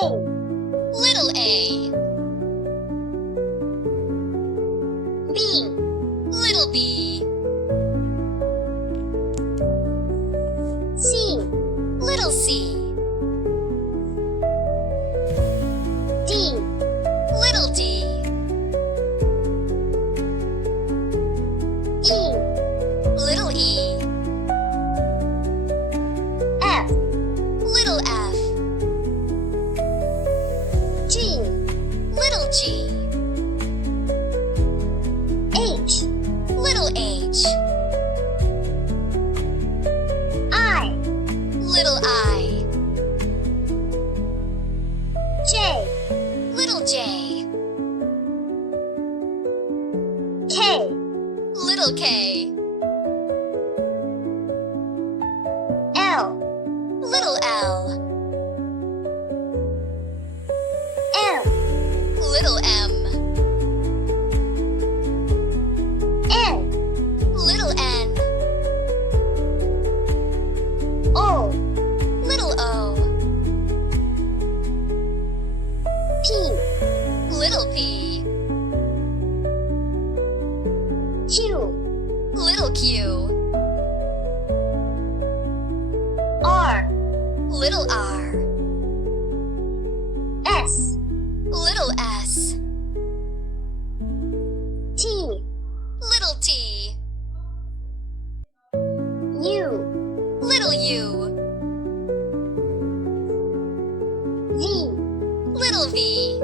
A. Little a. B. Little b. C. Little c. D. Little d. E. Little e. F. Little f. G. Little g. H. Little h. I. Little i. J. Little j. K. Little k. L. Little l. M. Little m. N. Little n. O. Little o. P. Little p. Q. Little q. R. Little r. S. Little s. T. Little t. U. Little u. V. Little v.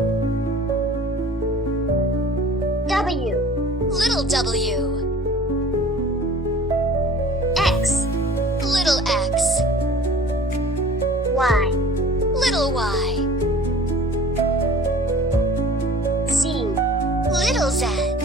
W. Little w. X. Little x. Y. Little y. Z. Little z.